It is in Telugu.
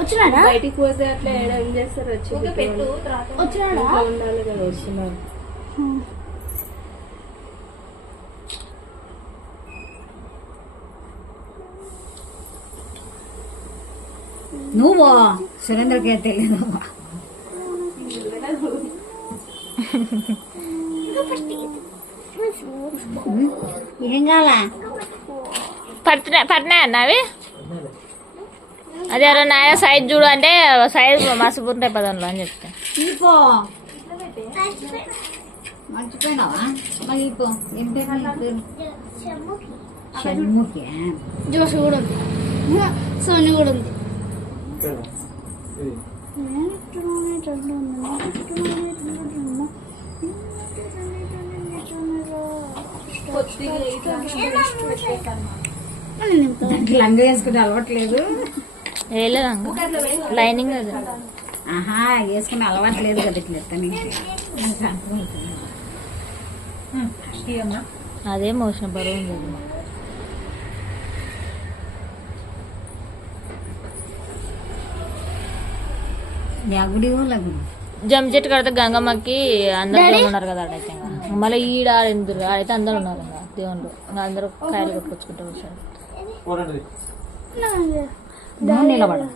వచ్చినాడా? బయటికి పోతే అట్లా ఏం చేస్తారు? వచ్చి వచ్చినాడా? ఉండాలి కదా. వస్తున్నారు. నువ్వు సురేంద్రకి తెలియదు. ఏం కావాలా? పట్టినా అన్నవి అదే నాయ సైజ్ చూడు అంటే సైజ్ మసిపోతుంటాయి పదంలో అని చెప్తే ఇపో మర్చిపోయినావా? మళ్ళీ ఇపో ఏం పేరు? షణ్ముఖి. జోష్ కూడా ఉంది, సోని కూడా ఉంది. లంగ వేసుకుని అలవాట్లేదు. వేయలేదు లైనింగ్ ఆహా, వేసుకుని అలవాట్లేదు కదా. ఇట్లా అదే మోషన్ బరువు ఉంది. జమ్ చెట్టు కడితే గంగమ్మకి అందరు ఉన్నారు కదా అడైతే మళ్ళీ ఈడ ఎందుకు ఆడైతే అందరు ఉన్నారు కదా దేవుళ్ళు, అందరూ కాయలు కొట్టుకొచ్చుకుంటూ వచ్చారు. నిలబడ